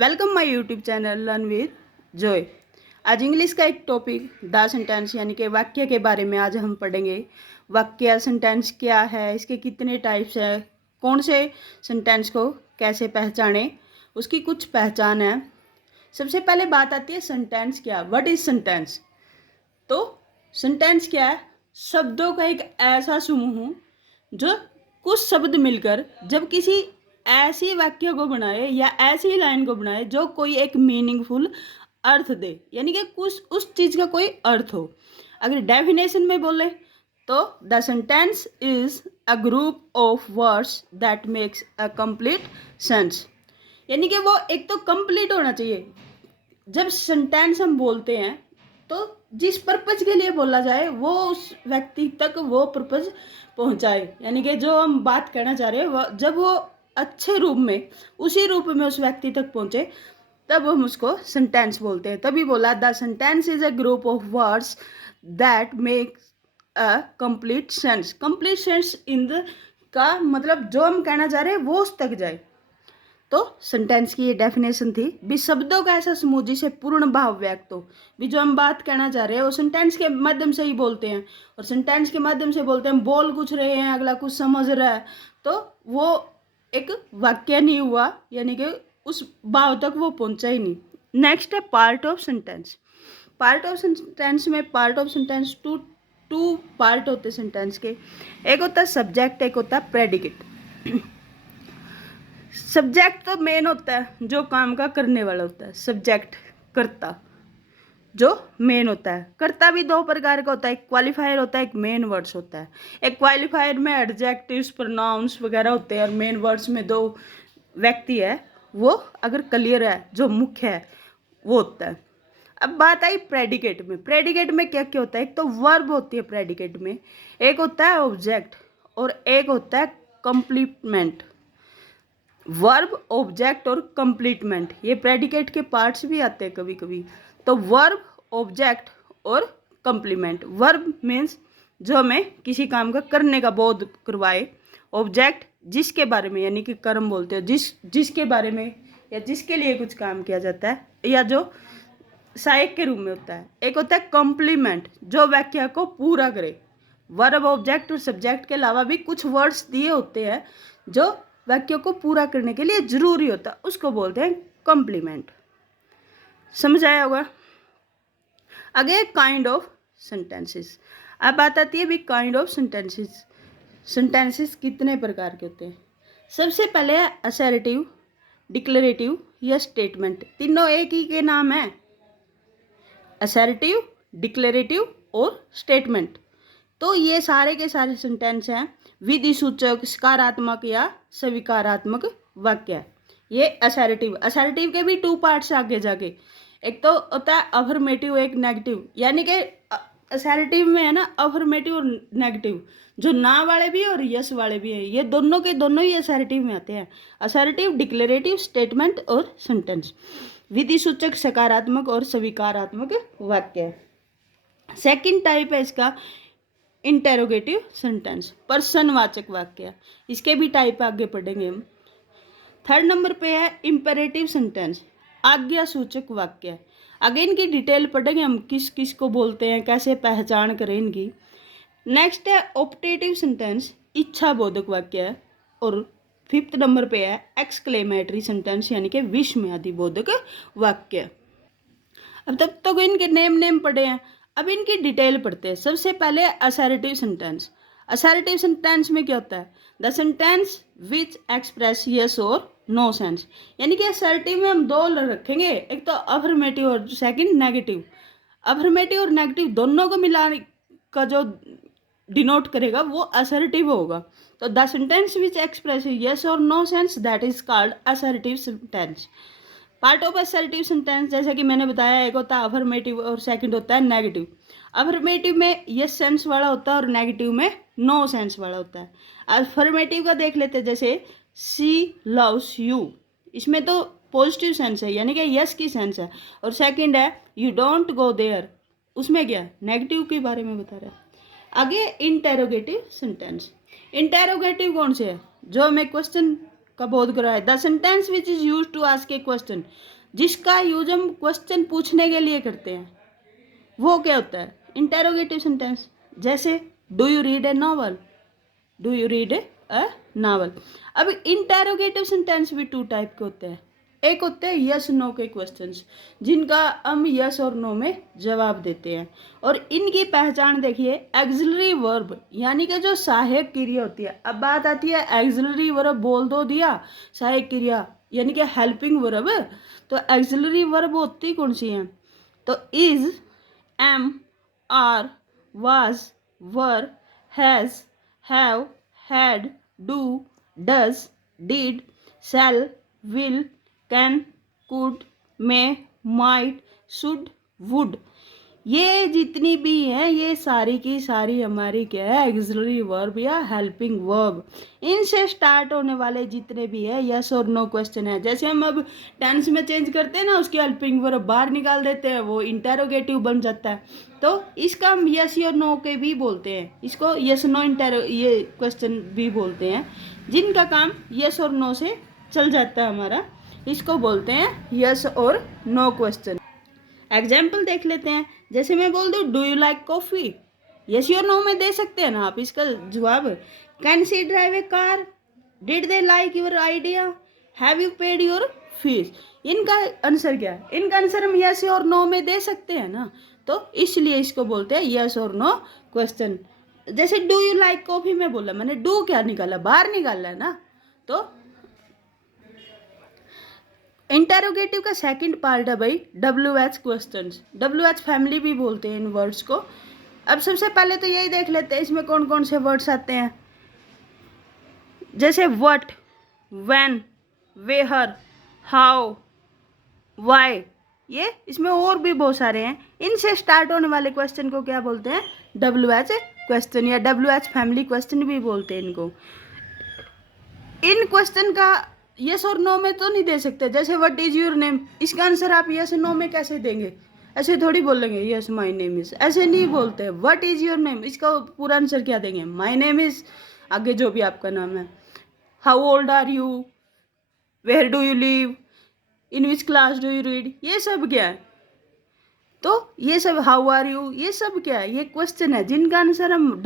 Welcome my YouTube channel learn with Joy. आज English का एक टॉपिक द सेंटेंस यानी कि वाक्य के बारे में आज हम पढ़ेंगे। वाक्य सेंटेंस क्या है, इसके कितने टाइप्स है, कौन से सेंटेंस को कैसे पहचाने, उसकी कुछ पहचान है। सबसे पहले बात आती है सेंटेंस क्या, व्हाट इज सेंटेंस। तो सेंटेंस क्या है? शब्दों का एक ऐसा समूह जो कुछ शब्द मिलकर जब किसी ऐसी वाक्य को बनाए या ऐसी लाइन को बनाए जो कोई एक मीनिंगफुल अर्थ दे, यानी कि कुछ उस चीज का कोई अर्थ हो। अगर डेफिनेशन में बोले तो the sentence is a group of words that makes a complete sense, यानी कि वो एक तो कंप्लीट होना चाहिए। जब सेंटेंस हम बोलते हैं तो जिस पर्पज के लिए बोला जाए वो उस व्यक्ति तक वो पर्पज पहुंचाए, यानी कि जो हम बात कहना चाह रहे हैं जब वो अच्छे रूप में उसी रूप में उस व्यक्ति तक पहुंचे तब हम उसको सेंटेंस बोलते हैं। तभी बोला the sentence is a group of words that make a complete sense. Complete sense in the का मतलब जो हम कहना चाह रहे हैं वो उस तक जाए। तो सेंटेंस की ये डेफिनेशन थी भी शब्दों का ऐसा समूह जिसे पूर्ण भाव व्यक्त हो। भी जो हम बात कहना चाह रहे हैं वो सेंटेंस के माध्यम से ही बोलते हैं, और सेंटेंस के माध्यम से बोलते हैं, बोल कुछ रहे हैं, अगला कुछ समझ रहा है, तो वो एक वाक्य नहीं हुआ, यानी कि उस भाव तक वो पहुंचा ही नहीं। नेक्स्ट है part of sentence. Part of sentence में part of sentence two part होते सेंटेंस के। एक होता है सब्जेक्ट, एक होता है प्रेडिकेट। सब्जेक्ट तो मेन होता है जो काम का करने वाला होता है, सब्जेक्ट कर्ता जो मेन होता है। कर्ता भी दो प्रकार का होता है, एक क्वालिफायर होता है, एक मेन वर्ड्स होता है। एक क्वालिफायर में एडजेक्टिव्स प्रोनाउंस वगैरह होते हैं, और मेन वर्ड्स में दो व्यक्ति है, वो अगर क्लियर है जो मुख्य है वो होता है। अब बात आई प्रेडिकेट में। प्रेडिकेट में क्या क्या होता है? एक तो वर्ब होती है प्रेडिकेट में, एक होता है ऑब्जेक्ट, और एक होता है कंप्लीमेंट। वर्ब, ऑब्जेक्ट और कंप्लीटमेंट, ये प्रेडिकेट के पार्ट्स भी आते हैं कभी कभी। तो वर्ब, ऑब्जेक्ट और कंप्लीमेंट। वर्ब मीन्स जो हमें किसी काम का करने का बोध करवाए। ऑब्जेक्ट जिसके बारे में, यानी कि कर्म बोलते हो, जिसके बारे में या जिसके लिए कुछ काम किया जाता है, या जो सहायक के रूप में होता है। एक होता है कॉम्प्लीमेंट जो वाक्य को पूरा करे। वर्ब, ऑब्जेक्ट और सब्जेक्ट के अलावा भी कुछ वर्ड्स दिए होते हैं जो वाक्य को पूरा करने के लिए जरूरी होता है, उसको बोलते हैं कॉम्प्लीमेंट। समझ आया होगा? आगे काइंड ऑफ सेंटेंसेस। अब बात आती है भी काइंड ऑफ सेंटेंसेस। सेंटेंसेस कितने प्रकार के होते हैं? सबसे पहले है असर्टिव, डिक्लेरेटिव या स्टेटमेंट। तीनों एक ही के नाम है, असर्टिव, डिक्लेरेटिव और स्टेटमेंट। तो ये सारे के सारे सेंटेंस हैं विधि सूचक, सकारात्मक या स्वीकारात्मक वाक्य। ये असर्टिव। असर्टिव के भी टू पार्ट्स आगे जाके, एक तो होता है अफर्मेटिव, एक नेगेटिव। यानी कि असर्टिव में है ना अफर्मेटिव और नेगेटिव, जो ना वाले भी और यस वाले भी हैं, ये दोनों के दोनों ही असर्टिव में आते हैं। असर्टिव, डिक्लेरेटिव, स्टेटमेंट और सेंटेंस। विधि सूचक, सकारात्मक और स्वीकारात्मक वाक्य। सेकंड टाइप है इसका इंटेरोगेटिव सेंटेंस, प्रश्नवाचक वाक्य। इसके भी टाइप आगे पढ़ेंगे हम। थर्ड नंबर पे है इंपेरेटिव सेंटेंस, आज्ञा सूचक वाक्य। आगे इनकी डिटेल पढ़ेंगे हम, किस किस को बोलते हैं, कैसे पहचान करें इनकी। नेक्स्ट है ऑप्टेटिव सेंटेंस, इच्छा बोधक वाक्य है। और फिफ्थ नंबर पे है एक्सक्लेमेटरी सेंटेंस, यानी कि विस्मयादि बोधक वाक्य। अब तब तक इनके नेम पढ़े हैं, अब इनकी डिटेल पढ़ते हैं। सबसे पहले असर्टिव सेंटेंस। असर्टिव सेंटेंस में क्या होता है? The sentence which express yes और नो सेंस, यानी कि असर्टिव में हम दो रखेंगे, एक तो अफर्मेटिव और सेकंड नेगेटिव। अफर्मेटिव और नेगेटिव दोनों को मिलाने का जो डिनोट करेगा वो असर्टिव होगा। तो the sentence which express yes और no sense that is called assertive sentence. Part of assertive sentence जैसे कि मैंने बताया, एक होता है अफर्मेटिव और सेकंड होता है नेगेटिव। अफर्मेटिव में यस सेंस वाला होता है और नेगेटिव में नो सेंस वाला होता है। अफर्मेटिव का देख लेते हैं, जैसे शी लव्स यू, इसमें तो पॉजिटिव सेंस है, यानी कि यस की सेंस है। और सेकंड है यू डोंट गो देयर, उसमें क्या नेगेटिव के बारे में बता रहा है। आगे इंटेरोगेटिव सेंटेंस। इंटेरोगेटिव कौन से है? जो हमें क्वेश्चन का बोध करवाए। The sentence which is use to ask a question, जिसका यूज हम क्वेश्चन पूछने के लिए करते हैं, वो क्या होता है? Interrogative sentence. जैसे do you read a novel, do you read a novel. अब इंटेरोगेटिव सेंटेंस भी टू टाइप के होते हैं। एक होते हैं यस नो के क्वेश्चंस, जिनका हम यस और नो में जवाब देते हैं, और इनकी पहचान देखिए। एक्सिलरी वर्ब यानी कि जो सहायक क्रिया होती है। अब बात आती है एक्सिलरी वर्ब बोल दो दिया, सहायक क्रिया यानी कि हेल्पिंग वर्ब। तो एक्सिलरी वर्ब होती कौन सी हैं? तो is, am, are, was, were, has, have, had, do, does, did, shall, will, can, could, may, might, should, would, ये जितनी भी हैं ये सारी की सारी हमारी क्या है? एक्सिलरी वर्ब या हेल्पिंग वर्ब। इनसे स्टार्ट होने वाले जितने भी है यस और नो क्वेश्चन है। जैसे हम अब टेंस में चेंज करते हैं ना, उसकी हेल्पिंग वर्ब बाहर निकाल देते हैं, वो इंटेरोगेटिव बन जाता है। तो इसका हम यस और नो के भी बोलते हैं, इसको यस नो ये क्वेश्चन भी बोलते हैं, जिनका काम यस और नो से चल जाता है हमारा। इसको बोलते हैं यस और नो क्वेश्चन। एग्जाम्पल देख लेते हैं। जैसे मैं बोल दूँ do you like coffee, yes और नो में दे सकते हैं ना आप इसका जवाब। Can she drive a car, did they like your idea, have you paid your fees. इनका आंसर क्या है? इनका आंसर हम यस और नो में दे सकते हैं ना, तो इसलिए इसको बोलते हैं यस और नो क्वेश्चन। जैसे डू यू लाइक कॉफ़ी में बोला, मैंने डू क्या निकाला? बाहर निकाला है ना। तो इंटेरोगेटिव का सेकंड पार्ट है भाई WH क्वेश्चंस। WH फैमिली भी बोलते हैं इन वर्ड्स को। अब सबसे पहले तो यही देख लेते हैं इसमें कौन कौन से वर्ड्स आते हैं। जैसे what, when, where, how, why, ये इसमें और भी बहुत सारे हैं। इनसे स्टार्ट होने वाले क्वेश्चन को क्या बोलते हैं? WH क्वेश्चन या WH फैमिली क्वेश्चन भी बोलते हैं इनको। इन क्वेश्चन का यस और नो में तो नहीं दे सकते। जैसे व्हाट इज योर नेम, इसका आंसर आप यस नो में कैसे देंगे? ऐसे थोड़ी बोलेंगे यस माय नेम इज, ऐसे नहीं बोलते। व्हाट इज योर नेम, इसका पूरा आंसर क्या देंगे? माय नेम इज, आगे जो भी आपका नाम है। How old are you, where do you live, in which class do you read, ये सब क्या है? तो ये सब हाउ आर यू, ये सब क्या है? ये क्वेश्चन है जिनका आंसर हम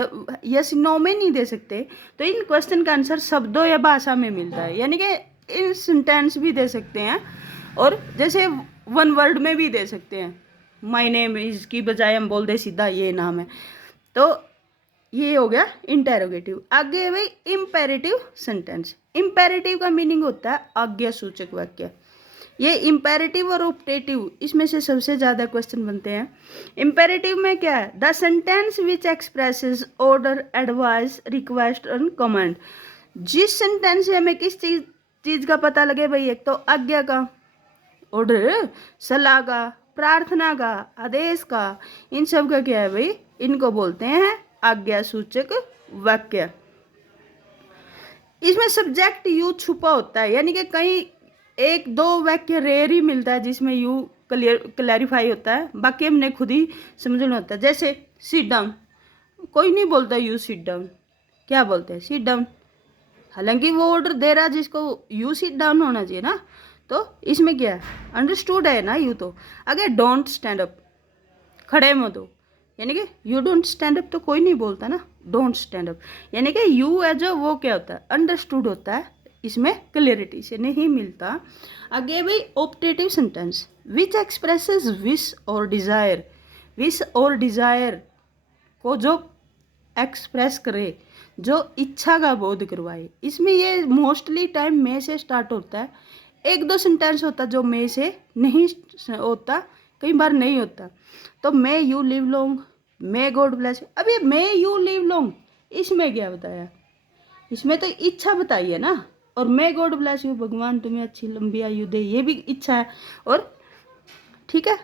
यस नो में नहीं दे सकते। तो इन क्वेश्चन का आंसर शब्दों या भाषा में मिलता है, यानी कि इन सेंटेंस भी दे सकते हैं, और जैसे वन वर्ड में भी दे सकते हैं। माय नेम इज की बजाय हम बोल दे सीधा ये नाम है। तो ये हो गया इंटेरोगेटिव। आगे है भाई इम्पेरेटिव सेंटेंस। इम्पेरेटिव का मीनिंग होता है आज्ञा सूचक वाक्य। ये इम्पेरेटिव और ऑप्टेटिव, इसमें से सबसे ज़्यादा क्वेश्चन बनते हैं। इम्पेरेटिव में क्या है? The sentence which expresses order, advice, request और कमांड। जिस सेंटेंस से हमें किस चीज़ का पता लगे भाई, एक तो आज्ञा का, ऑर्डर, सलाह का, प्रार्थना का, आदेश का, इन सब का क्या है भाई? इनको बोलते हैं आज्ञा सूचक वाक्य। इसमें सब्जेक्ट यू छुपा होता है, यानी कि कहीं एक दो वाक्य रेयर ही मिलता है जिसमें यू क्लैरिफाई होता है, बाकी हमने खुद ही समझना होता है। जैसे सिट डाउन, कोई नहीं बोलता यू सिट डाउन, क्या बोलते हैं? Sit down. हालांकि वो ऑर्डर दे रहा जिसको यू सिट डाउन होना चाहिए ना। तो इसमें क्या है? अंडरस्टूड है ना यू। तो अगर डोंट स्टैंड अप, खड़े मत हो, यानी कि यू डोंट स्टैंड अप तो कोई नहीं बोलता ना, डोंट स्टैंड अप, यानी कि यू है जो वो क्या होता है? अंडरस्टूड होता है, इसमें क्लियरिटी से नहीं मिलता। आगे भाई optative sentence which expresses wish और डिज़ायर। विश और डिज़ायर को जो एक्सप्रेस करे, जो इच्छा का बोध करवाए। इसमें ये मोस्टली टाइम मे से स्टार्ट होता है। एक दो सेंटेंस होता जो मे से नहीं होता, कई बार नहीं होता। तो may you live long, may God bless. अब ये मे यू लिव लॉन्ग, इसमें क्या बताया? इसमें तो इच्छा बताई है ना। और मे गॉड ब्लेस यू, भगवान तुम्हें अच्छी लंबी आयु दे, ये भी इच्छा है। और ठीक है,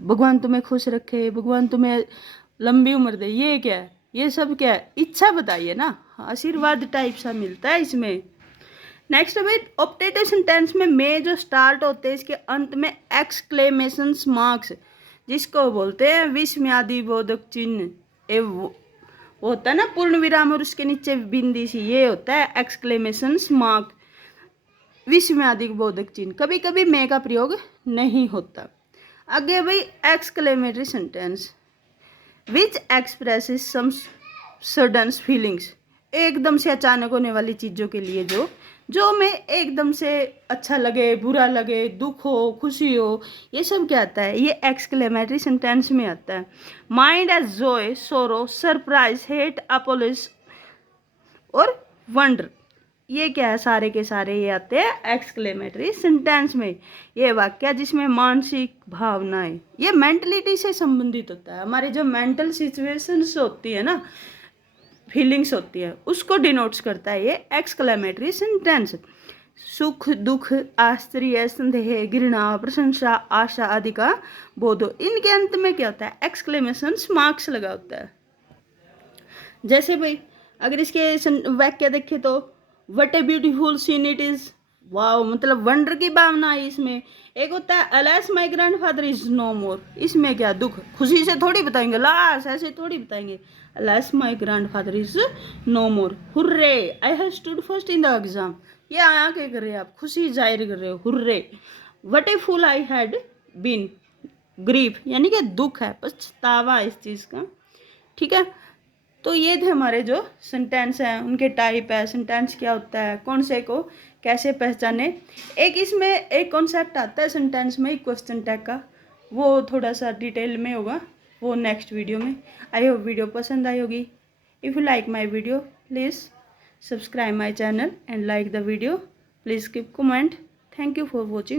भगवान तुम्हें खुश रखे, भगवान तुम्हें लंबी उम्र दे, ये क्या है? ये सब क्या है? इच्छा बताइए ना, आशीर्वाद टाइप सा मिलता है इसमें। नेक्स्ट भाई ऑप्टेटिव सेंटेंस में मे जो स्टार्ट होते हैं इसके अंत में एक्सक्लेमेशन मार्क्स, जिसको बोलते हैं विस्मयादि बोधक चिन्ह। वो होता है ना पूर्ण विराम और उसके नीचे बिंदी सी, ये होता है एक्सक्लेमेशन मार्क। विस्मयादिक बोधक चिन्ह, कभी कभी मैं का प्रयोग नहीं होता। आगे भाई exclamatory sentence which expresses some sudden feelings, एकदम से अचानक होने वाली चीज़ों के लिए जो हमें एकदम से अच्छा लगे, बुरा लगे, दुख हो, खुशी हो, ये सब क्या आता है, ये एक्सक्लेमेटरी सेंटेंस में आता है। माइंड एज जॉय, सोरो, सरप्राइज, हेट, अपोलिस और वंडर, ये क्या है, सारे के सारे ये आते हैं एक्सक्लेमेटरी सेंटेंस में। ये वाक्य जिसमें मानसिक भावनाएं, ये मेंटलिटी से संबंधित होता है, हमारे जो मेंटल सिचुएशंस होती है ना, फीलिंग्स होती है, उसको डिनोट्स करता है ये एक्सक्लेमेटरी सेंटेंस। सुख, दुख, आश्चर्य, संदेह, घृणा, प्रशंसा, आशा आदि का बोध, इनके अंत में क्या होता है, एक्सक्लेमेशन मार्क्स लगा होता है। जैसे भाई अगर इसके वाक्य देखें तो what a beautiful seen it is, wow, मतलब वंडर की भावना है इसमें। एक होता है अलेस माई ग्रैंडफादर इज नो मोर, इसमें क्या दुख, खुशी से थोड़ी बताएंगे, लाश ऐसे थोड़ी बताएंगे, alas my grandfather is no more. Hurray, I have stood first in the exam, ये आया क्या कर रहे हैं आप, खुशी जाहिर कर रहे हो, hurray. What a fool I had been, grief यानी कि दुख है, पछतावा इस चीज़ का, ठीक है। तो ये थे हमारे जो सेंटेंस हैं, उनके टाइप है, सेंटेंस क्या होता है, कौन से को कैसे पहचाने। एक इसमें एक कॉन्सेप्ट आता है सेंटेंस में क्वेश्चन टैग का, वो थोड़ा सा डिटेल में होगा, वो नेक्स्ट वीडियो में। आई होप वीडियो पसंद आई होगी। If you like my video please subscribe my channel and like the video, please keep comment. Thank you for watching.